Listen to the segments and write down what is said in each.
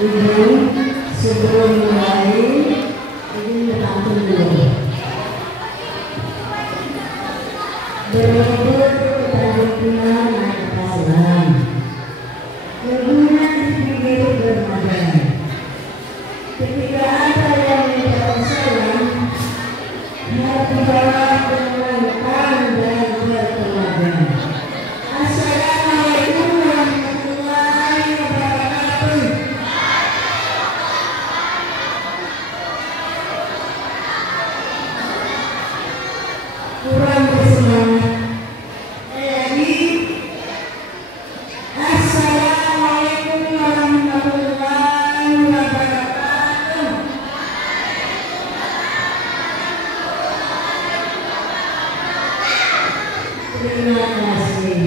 Ibu sebelum mulai ini mengatur dulu. Berikut tanduknya salam. Kemudian dipikir bermada. Ketika ada yang menjawab salam, harus dijawab dengan lengkap dan bertenaga. Assalamualaikum warahmatullahi wabarakatuh. Kurang bersemangat. Lagi. Assalamualaikum warahmatullahi wabarakatuh. Terima kasih.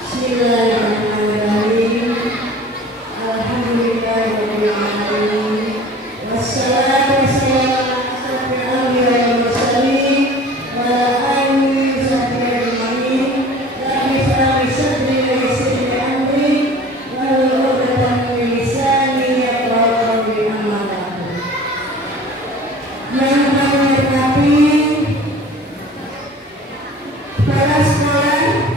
Bismillahirrahmanirrahim. Alhamdulillahirabbil alamin. Wassalatu wassalamu ala asyrofil anbiya'i wal mursalin wa ala alihi wa sahbihi ajma'in. Rabbi shrah li sadri wa yassir li amri wahlul 'uqdatam min lisani yafqahu qawli. Amma ba'du. Yang kami hormati para sekolah,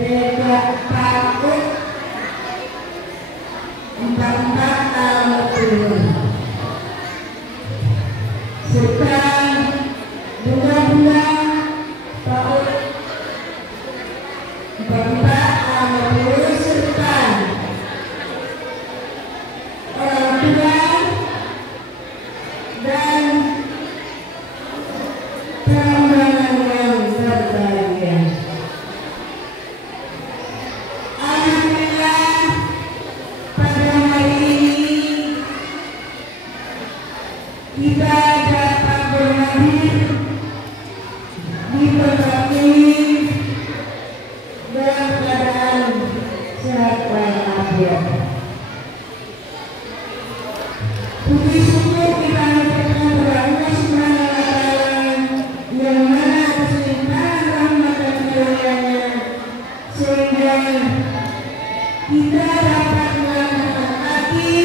Dekat Pakut 44 Al-Mutun, serta bunga-bunga PAUD 44 Al-Mutun, serta orang tua dan teman-teman yang berbahagia. Alhamdulillah, pada hari ini kita dapat berhadir di tempat ini dalam keadaan sehat walafiat. Puji syukur kita haturkan kepada Allah Subhanahu wa Ta'ala yang mana atas limpahan rahmat dan karunia-Nya sehingga kita dapat melakukan hati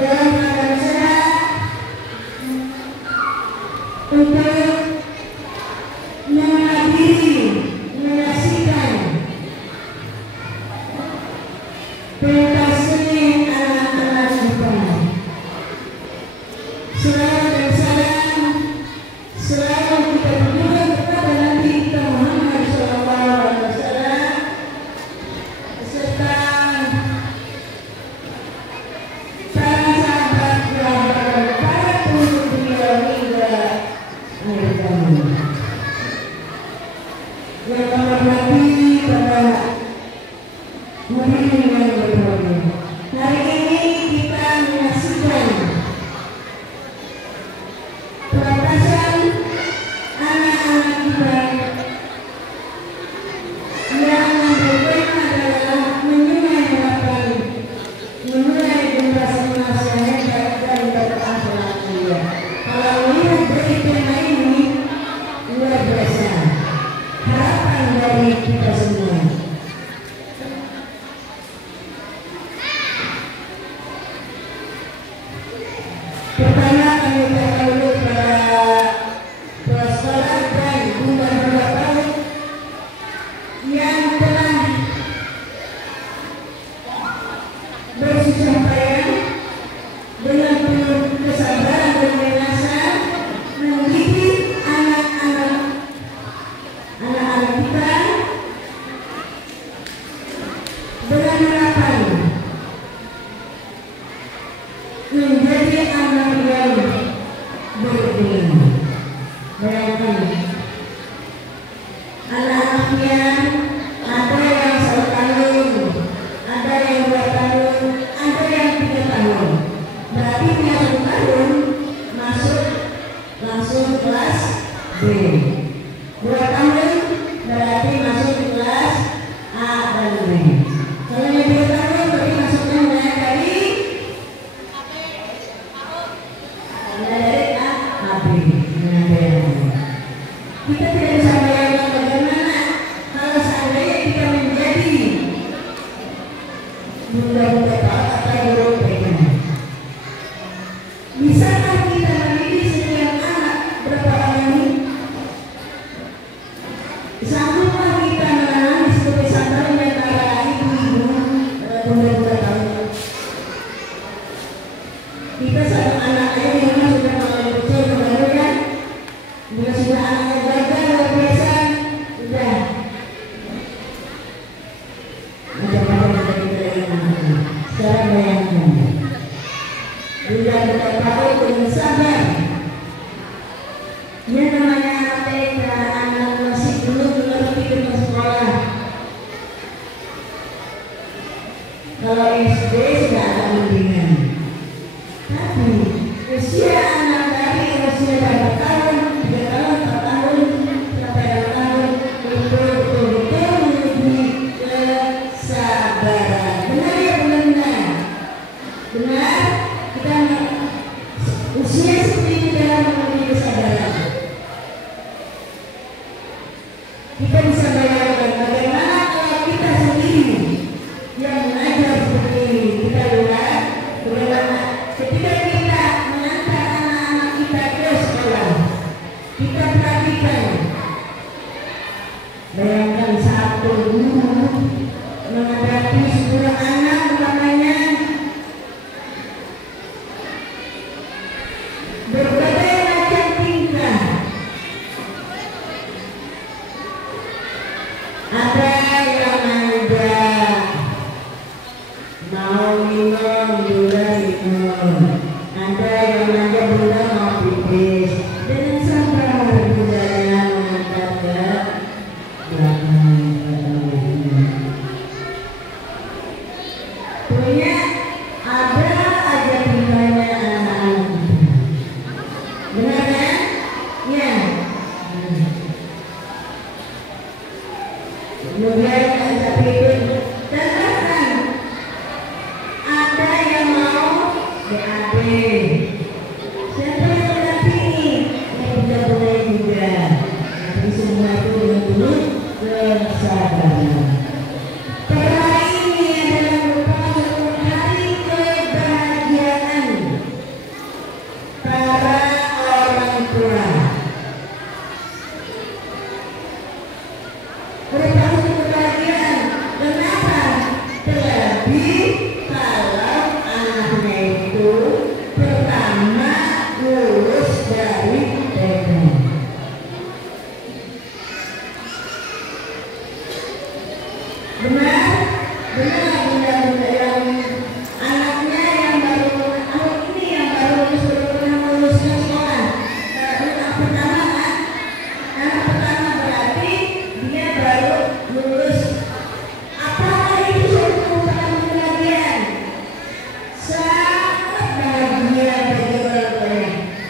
dalam keadaan sehat untuk menghadiri, menyaksikan pentas seni anak-anak kita. Salawat dan salam selalu kita tujukan kepada Nabi kita Muhammad SAW serta para sahabat dan para penduduk dunia hingga akhir zaman. Yang kami hormati para hadirin yang berbahagia. Hari ini kita menyaksikan peletasan anak-anak kita yang bertema adalah menyuai harapan, menyuai generasi masa hebat dan berakhlak mulia. Kalau melihat dari tema ini luar biasa, harapan dari kita semua. Pertama kami dahulu para sekolah dan bunda-bunda PAUD yang telah bersusah payah dengan penuh kesabaran dan keikhlasan mendidik anak-anak kita dengan harapan menjadi anak yang berguna. Bayangkan anak-anaknya ada yang 1 tahun, ada yang 2 tahun, ada yang 3 tahun. Berarti yang 1 tahun masuk langsung kelas B. 2 tahun berarti masuk kelas A dan B. Kalau yang 3 tahun berarti masuknya mulai dari A, B. Kita tidak bisa bayangkan bagaimana bunda-bunda atau guru TK. Bisakah kita mendidik setiap anak berapa orang ini? Sanggupkah kita menangani seperti sandarnya para ibu-ibu bunda-bunda tahun? Kita satu anak aja di rumah sudah mulai kecil kemarin kan? Bila sudah anaknya gagal luar biasa, sudah macam-macam kita ingat. Sekarang bayangkan, bila kita tahu dengan sabar, ini namanya anak TK, anak masih belum mengerti tentang sekolah. Kalau SD sudah agak mendingan, tapi usia anak dari usia berapa tahun, 3 tahun, 4 tahun, sampai 6 tahun, betul-betul menguji kesabaran. Benar ya benar? Benar? Kita usia seperti ini dalam menguji kesabaran. Kita bisa bayangkan bagaimana kalau kita sendiri yang mengajar seperti ini. Kita lihat bagaimana ketika kita mengantar anak-anak kita ke sekolah, kita perhatikan, bayangkan satu guru menghadapi 10 anak umpamanya, berbagai macam tingkah. Ada yang manja, mau minum juga minum. Ada yang manja bunda mau pipis. Dengan sabar bundanya mengantar ke belakang. Punya ada aja tingkahnya anak-anak. Benar kan? Ya. Kemudian tapi itu dan bahkan ada yang mau BAB. Siapa yang mendampingi? Yang bunda-bunda juga. Tapi semua itu dengan penuh kesabaran. Pada hari ini adalah merupakan hari kebahagiaan para orang tua. Merupakan kebahagiaan. Kenapa? Terlebih kalau anaknya itu pertama lulus dari TK. Benar? Benar bunda-bunda yang anaknya yang baru tahun ini yang baru lulus pernah lulus ke sekolah. Anak pertama kan? Anak pertama berarti dia baru lulus. Apakah itu suatu kebahagiaan? Sangat bahagia bagi orang tua.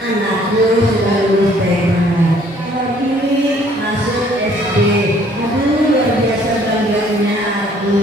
Anakku sudah lulus TK. Kalau ini masuk SD. Aduh luar biasa bangganya aku.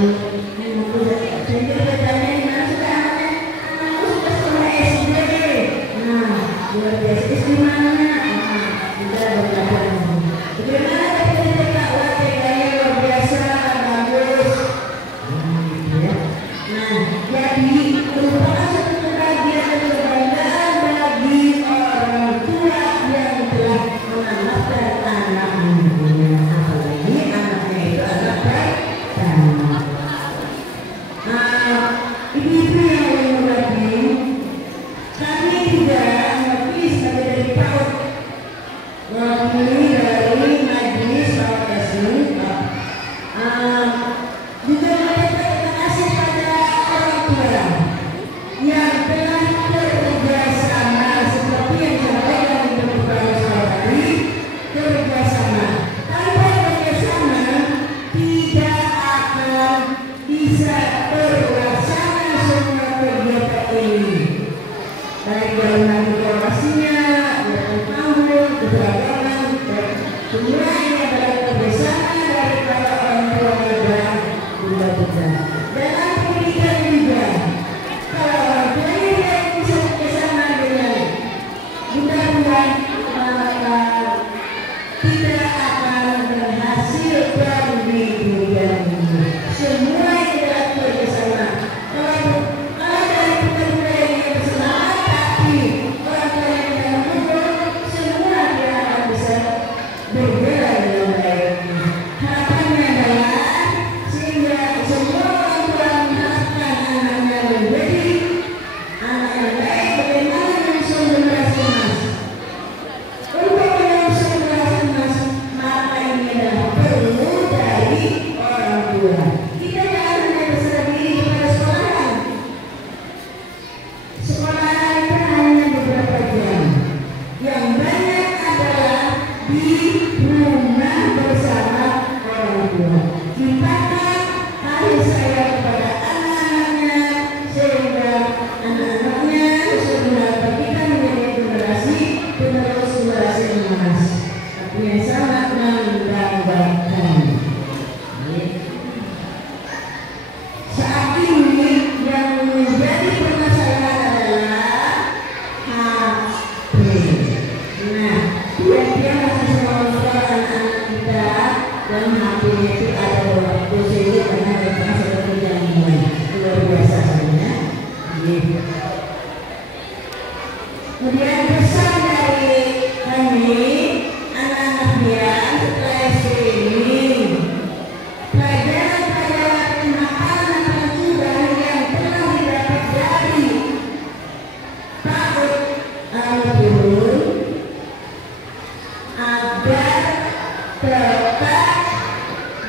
tetap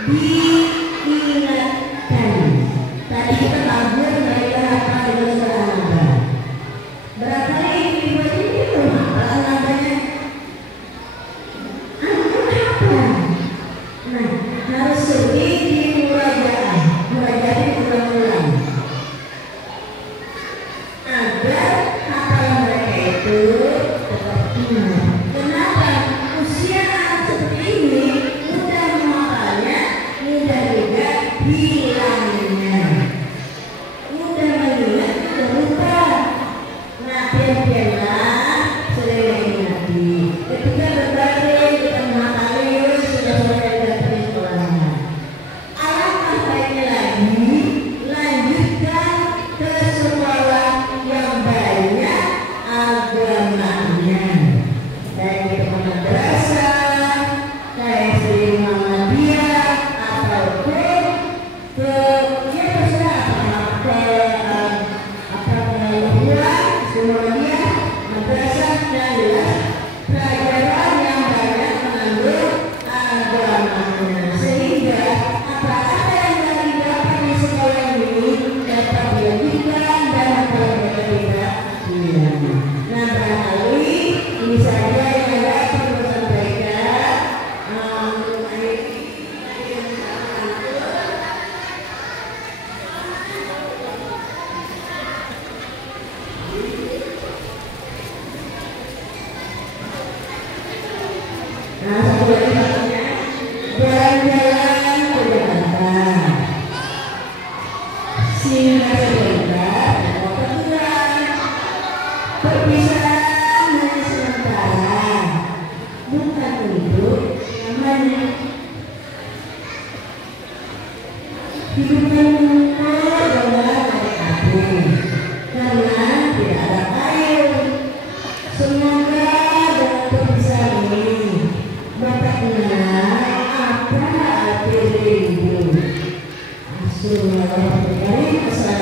diingatkan. Tadi kita kabur dari apa dengan suara nada. Barangkali ibu ini apa namanya? Apa? Nah, harus sering dimurajaah, murajaah diulang-ulang agar hafalan mereka itu tetap ingat. Kenapa? Usia anak seperti ini mudah menghafalnya, mudah juga hilangnya, mudah mengingat, mudah lupa. Nah, biar-biarlah sering ingati. Ketika berbaring kita menghafali sudah mulai dari sekolah. Alangkah baiknya lagi lanjutkan ke sekolah yang banyak agamanya, baik itu madrasah, KSD Muhammadiyah ataupun ke ya terserah ke Muhammadiyah, madrasah dan jelas pelajaran yang banyak mengandung agamanya, sehingga apa-apa yang tadi dapat di sekolah ini dapat dilanjutkan dan apa mereka tidak hilang. Nah, barangkali ini saja yang dapat saya sampaikan. Nah, satu lagi maksudnya jalan-jalan ke Jakarta, singgah sebentar, mau pulang. Perpisahan hanya sementara, bukan untuk selamanya. Hidup mengumpul adalah adik-adik, karena tidak ada payung. Semoga dengan perpisahan ini dapat mengenal apa arti rindu. Assalamualaikum warahmatullahi wabarakatuh.